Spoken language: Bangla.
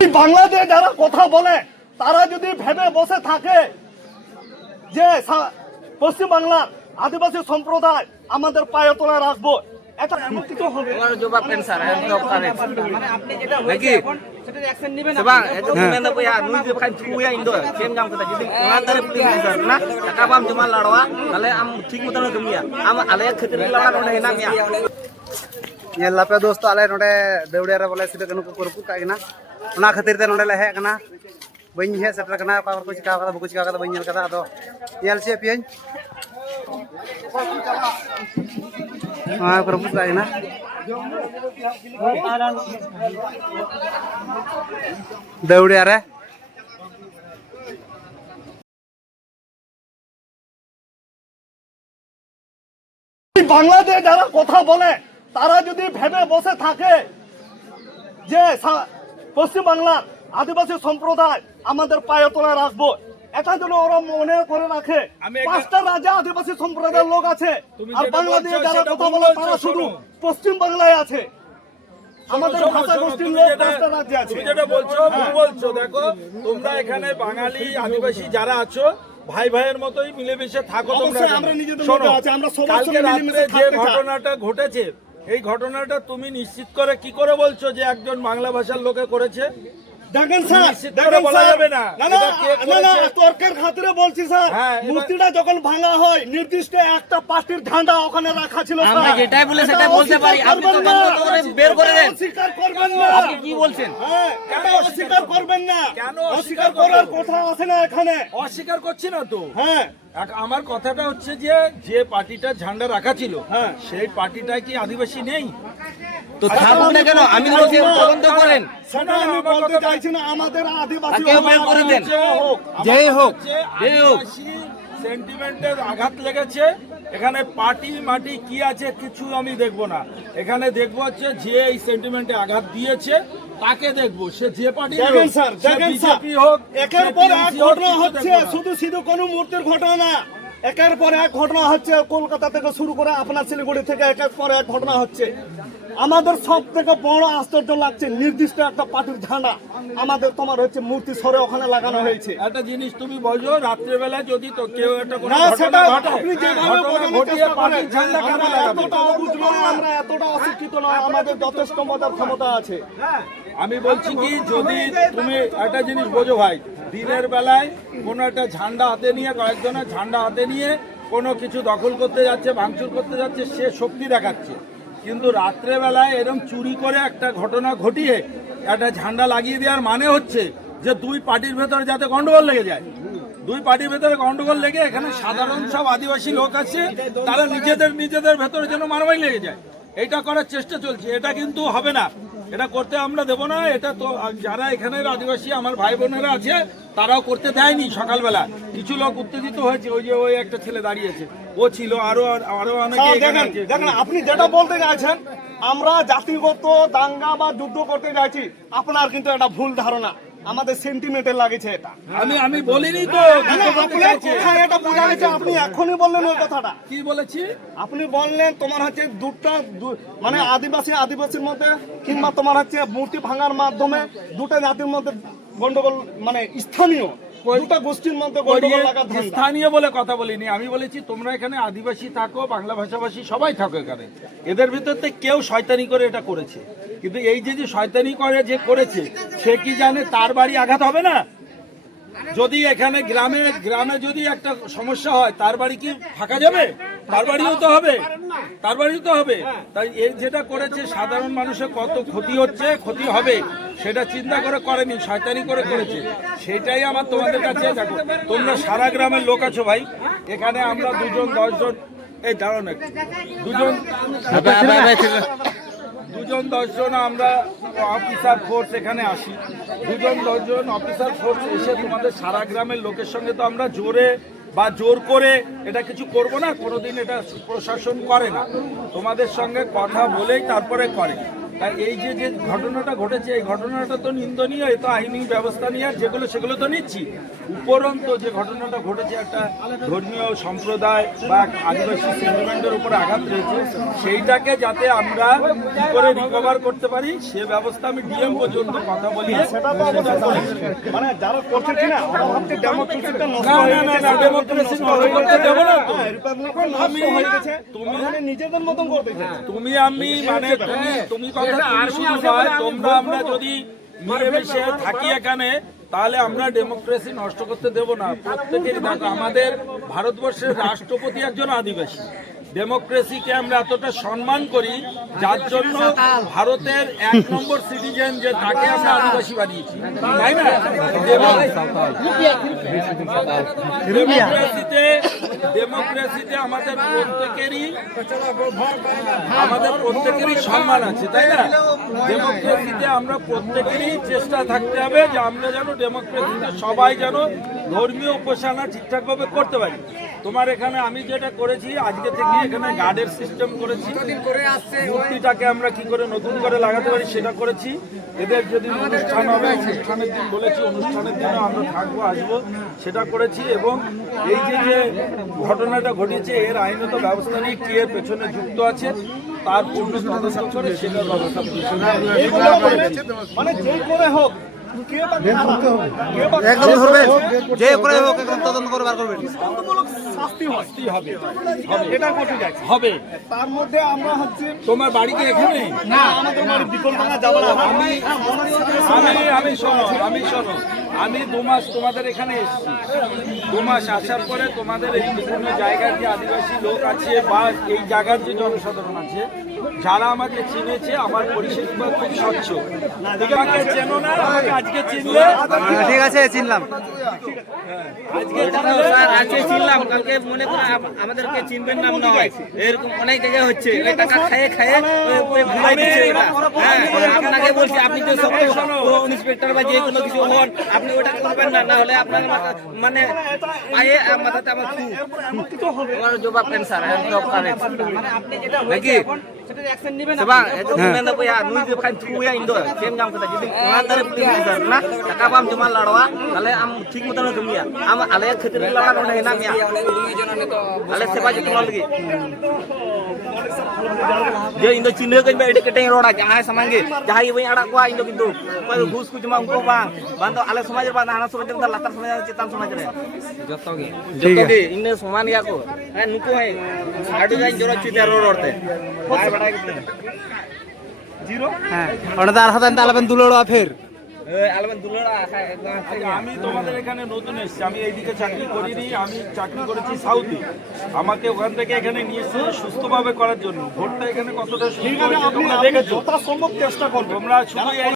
বাংলাদেশে যারা কথা বলে তারা যদি ভেবে বসে থাকে যে পশ্চিম বাংলার আদিবাসী সম্প্রদায় আমাদের পায়ে তোলা রাখবো, এটা এমন কিছু হবে জবাব দেন স্যার, জবাব করেন আপনি যেটা নাকি সেটা অ্যাকশন নেবেন bang itu men apa ya nu je kan cu ya indo kem jam kata jadi ngantar pulis sir na takabam cuma larwa ale am ঠিক মতন কমিয়া am ale khatir lala node hena mia ये लापे दोस्त आले नोडे देवड़िया रे बोले सिटे कनु को करपु कागिना ओना खातिर ते नोडे ले हे कना बइन हे सेटर कना का को चिका कदा बकु चिका कदा बइन नेल कदा अदो येल से पियन हां करपु कागिना देवड़िया रे বাংলাদেশে যারা কথা বলে তারা যদি ভেবে বসে থাকে যে পশ্চিম বাংলার আদিবাসী সম্প্রদায় আমাদের পায়ে তোলা রাখবো, এটা যেন ওরা মনে করে রাখে। 5টা রাজ্যে আদিবাসী সম্প্রদায়ের লোক আছে, আর বাংলাদেশে যারা কথা বলে তারা শুধু পশ্চিম বাংলায় আছে। আমাদের ভাষা গোষ্ঠীর লোক 5টা রাজ্যে আছে। তুমি যেটা বলছো ভুল বলছো। দেখো তোমরা এখানে বাঙালি আদিবাসী যারা আছো ভাই ভাইয়ের মতোই মিলেমিশে থাকো। তোমরা আমরা নিজেদের মধ্যে আছি, আমরা সবার সঙ্গে মিলেমিশে যে থাকতে চাই। ঘটনাটা ঘটেছে এই ঘটনাটা তুমি নিশ্চিত করে কি করে বলছো যে একজন বাংলা ভাষার লোকে করেছে? দেখেন স্যার, নিশ্চিত করে বলা যাবে না। না তর্কের খাতিরে বলছি স্যার, মূর্তিটা যখন ভাঙা হয় নির্দিষ্ট একটা পার্টির ঝান্ডা ওখানে রাখা ছিল। আমরা যেটাই বলে সেটা বলতে পারি, আপনি তো তদন্ত করে বের করে দেন। অস্বীকার করবেন না। আপনি কি বলছেন? হ্যাঁ, এটা অস্বীকার করবেন না। কেন অস্বীকার করার কথা আছে না এখানে? অস্বীকার করছি না তো। হ্যাঁ, আমার কথাটা হচ্ছে যে পার্টিটা ঝান্ডা রাখা ছিল সেই পার্টিটা কি আদিবাসী নেই? তো থাকুক না কেন, আমি বলছি তদন্ত করেন। সেটা আমি বলতে চাইছি না। আমাদের আদিবাসী তাকেও বের করে দেন, যেই হোক যেই হোক। সেন্টিমেন্টের আঘাত লেগেছে। এখানে পার্টি মাটি কি আছে কিছু আমি দেখবো না। এখানে দেখবো হচ্ছে যে এই সেন্টিমেন্টে আঘাত দিয়েছে তাকে দেখবো, সে যে পার্টি দেখেন স্যার, দেখেন স্যার, হোক একের পর এক ঘটনা হচ্ছে। শুধু কোনো মূর্তির ঘটনা না, একের পর এক ঘটনা হচ্ছে। কলকাতা থেকে শুরু করে আপনার শিলিগুড়ি থেকে একের পর এক ঘটনা হচ্ছে। আমাদের সব থেকে বড় আশ্চর্য লাগছে নির্দিষ্ট একটা পার্টির ঝান্ডা আমাদের তোমার হচ্ছে মূর্তি সরে ওখানে লাগানো হয়েছে। একটা জিনিস তুমি বোঝো, রাত্রেবেলা যদি তো কেউ একটা কোনো না, সেটা ঘটনা ঘটে, আপনি যেভাবে বোঝানোর ঘটিয়ে চেষ্টা পার্টির করেন, ঝান্ডা কেন আমরা লাগাবে? এতটা অবুঝ নয়, আমরা এতটা অশিক্ষিত নয়, আমাদের যথেষ্ট মজার ক্ষমতা আছে। আমি বলছি কি, যদি তুমি একটা জিনিস বোঝো ভাই, দিনের বেলায় কোনো একটা ঝান্ডা হাতে নিয়ে, কয়েকজনের ঝান্ডা হাতে নিয়ে কোনো কিছু দখল করতে যাচ্ছে, ভাঙচুর করতে যাচ্ছে, সে শক্তি দেখাচ্ছে। কিন্তু রাত্রেবেলায় এরকম চুরি করে একটা ঘটনা ঘটিয়ে একটা ঝান্ডা লাগিয়ে দেওয়ার মানে হচ্ছে যে দুই পার্টির ভেতরে যাতে গন্ডগোল লেগে যায়। দুই পার্টির ভেতরে গন্ডগোল লেগে এখানে সাধারণ সব আদিবাসী লোক আছে, তারা নিজেদের ভেতরে যেন মারামারি লেগে যায়। এইটা করার চেষ্টা চলছে। এটা কিন্তু হবে না, এটা করতে আমরা দেবো না। এটা তো যারা এখানের আদিবাসী আমার ভাই বোনেরা আছে তারাও করতে দেয়নি। সকালবেলা কিছু লোক উত্তেজিত হয়েছে, ওই একটা ছেলে দাঁড়িয়েছে, ও ছিল, আরো অনেকে এখানে আছে। দেখেন আপনি যেটা বলতে চাইছেন আমরা জাতিগত দাঙ্গা বা যুদ্ধ করতে যাচ্ছি, আপনার কিন্তু এটা ভুল ধারণা। আমাদের সেন্টিমেন্টে লাগেছে এটা। আমি বলিনি তো। এটা বোঝা গেছে, আপনি এখনই বললেন ওই কথাটা। কি বলেছি? আপনি বললেন তোমার হচ্ছে মানে আদিবাসীর মধ্যে কিংবা তোমার হচ্ছে মূর্তি ভাঙার মাধ্যমে দুটো জাতির মধ্যে গন্ডগোল, মানে স্থানীয় দুটো গোষ্ঠীর মধ্যে গন্ডগোল লাগার ধান্দা। স্থানীয় বলে কথা বলিনি। আমি বলেছি তোমরা এখানে আদিবাসী থাকো, বাংলা ভাষাভাষী সবাই থাকো এখানে। এদের ভিতর থেকে কেউ শয়তানি করে এটা করেছে। কিন্তু এই যে শয়তানি করে যে করেছে সে কি জানে তার বাড়ি আঘাত হবে না? যদি এখানে গ্রামে যদি একটা সমস্যা হয় তার বাড়ি কি ফাঁকা যাবে? তার বাড়িও তো হবে। তাই এর যেটা করেছে সাধারণ মানুষের কত ক্ষতি হচ্ছে, ক্ষতি হবে সেটা চিন্তা করে করেনি, শয়তানি করে করেছে। সেটাই আমার তোমাদের কাছে দেখো, তোমরা সারা গ্রামের লোক আছো ভাই। এখানে আমরা 2জন 10 জন, এই দাঁড়ান একটু, 2জন 10 জন আমরা অফিসার ফোর্স এখানে আসি। 2জন 10 জন অফিসার ফোর্স এসে তোমাদের সারা গ্রামের লোকের সঙ্গে তো আমরা জোর করে এটা কিছু করব না। কোনোদিন এটা প্রশাসন করে না, তোমাদের সঙ্গে কথা বলেই তারপরে করে। তাই এই যে যে ঘটনাটা ঘটেছে এই ঘটনাটা তো নিন্দনীয়, এ তো আইনি ব্যবস্থা নিয়ে যেগুলো সেগুলো তো নিচ্ছি। উপরন্ত যে ঘটনাটা ঘটেছে একটা ধর্মীয় সম্প্রদায় বা আদিবাসী সেন্টিমেন্টের উপর আঘাত রয়েছে, সেইটাকে যাতে আমরা কি করে রিকভার করতে পারি সে ব্যবস্থা আমি ডিএম পর্যন্ত কথা বলিয়ে সেটা তো অবশ্যই করেছে। মানে যারা করছে কিনা আমরা ভাবছি ডেমোক্রেসিটা নষ্ট না, হয়ে না, না, গেছে, না, ডেমোক্রেসি নষ্ট করতে দেবো না তো। রিপাবলিকও নষ্ট হয়ে গেছে, মানে নিজেদের মতন করতে চাইছে। তুমি আমি মানে তুমি কথা তুমি শুধু নয়, তোমরা আমরা যদি মিলেমিশে থাকি এখানে তাহলে আমরা ডেমোক্রেসি নষ্ট করতে দেব না। প্রত্যেকেরই দেখো, আমাদের ভারতবর্ষের রাষ্ট্রপতি একজন আদিবাসী। ডেমোক্রেসিকে আমরা এতটা সম্মান করি যার জন্য ভারতের 1 নম্বর সিটিজেন যে তাকে আমরা আদিবাসী বানিয়েছি, তাই না? ডেমোক্রেসিতে আমাদের প্রত্যেকেরই সম্মান আছে, তাই না? ডেমোক্রেসিতে আমরা প্রত্যেকেরই চেষ্টা থাকতে হবে যে আমরা যেন ডেমোক্রেসিতে সবাই যেন ধর্মীয় উপাসনা ঠিকঠাকভাবে করতে পারি। তোমার এখানে আমি যেটা করেছি আজকে থেকে এখানে গার্ডের সিস্টেম করেছি, মূর্তিটাকে আমরা কি করে নতুন করে লাগাতে পারি সেটা করেছি। এদের যদি অনুষ্ঠান হবে অনুষ্ঠানের দিন বলেছি অনুষ্ঠানের দিনও আমরা থাকবো আসবো সেটা করেছি। এবং এই যে যে ঘটনাটা ঘটিয়েছে এর আইনত ব্যবস্থা নিয়ে কে এর পেছনে যুক্ত আছে তার পূর্ণ তদন্ত করে সেটার ব্যবস্থা মানে যে করে হোক একদম ধরবেন, যে করে হোক একদম তদন্ত করে বার করবেন। দৃষ্টান্তমূলক শাস্তি হবে, এটা করতে যাচ্ছে। হবে। তার মধ্যে আমরা হচ্ছে তোমার বাড়ি কি এখানে? না, আমাদের বাড়ি বিকল্পনা যাবো না। আমি শোনো, আমি 2 মাস তোমাদের এখানে এসেছি। 2 মাস আসার পরে তোমাদের এই বিভিন্ন জায়গার যে আদিবাসী লোক আছে বা এই জায়গার যে জনসাধারণ আছে যারা আমাকে চিনেছে, আমার পরিষেবা খুব স্বচ্ছ। তোমাকে চেনো না, আমাকে আজকে চিনলে ঠিক আছে, চিনলাম। আজকে স্যার আজকে চিনলাম, কালকে মনে করে আমাদেরকে চিনবেন না মনে হয়। এরকম অনেক জায়গায় হচ্ছে, এই টাকা খায়ে ওই ভুলাই দিচ্ছে এরা। হ্যাঁ, আপনাকে বলছি আপনি তো সব ইন্সপেক্টর বা যে কোনো কিছু হন, আপনি ওটা করবেন না, না হলে আপনার মানে পায়ে মাথাতে আমার আমার জবাব দেন স্যার, জবাব করেন নাকি sebab itu mana pun ya nulis bukan true ya Indo kem jam kita jadi ngantar pulis sir na taka bam cuma ladwa ale am ঠিক মতন জমিয়া am ale khatir lada nona hena mia ale seba jekol lagi je Indo Cina kan ba ede keteng roda jangan samange jahai bai adak gua Indo kintu ghus ku cuma ungko bang bantu ale samaj ba hana samaj ta latar samaj chetan samaj re joto ge Indo saman ya ko nuku hai adu jain joro chite rorte হ্যাঁ, ওটা তার হাতে আলাবেন দুলোড়া ফের আমি তোমাদের এখানে নতুন এসেছি, আমি এইদিকে চাকরি করিনি, আমি চাকরি করেছি সাউথে। আমাকে ওখান থেকে এখানে নিয়ে এসে সুস্থভাবে করার জন্য ভোটটা এখানে কতটা সুস্থ হয়েছে তোমরা দেখেছো। যথাসম্ভব চেষ্টা করবো। তোমরা শুধু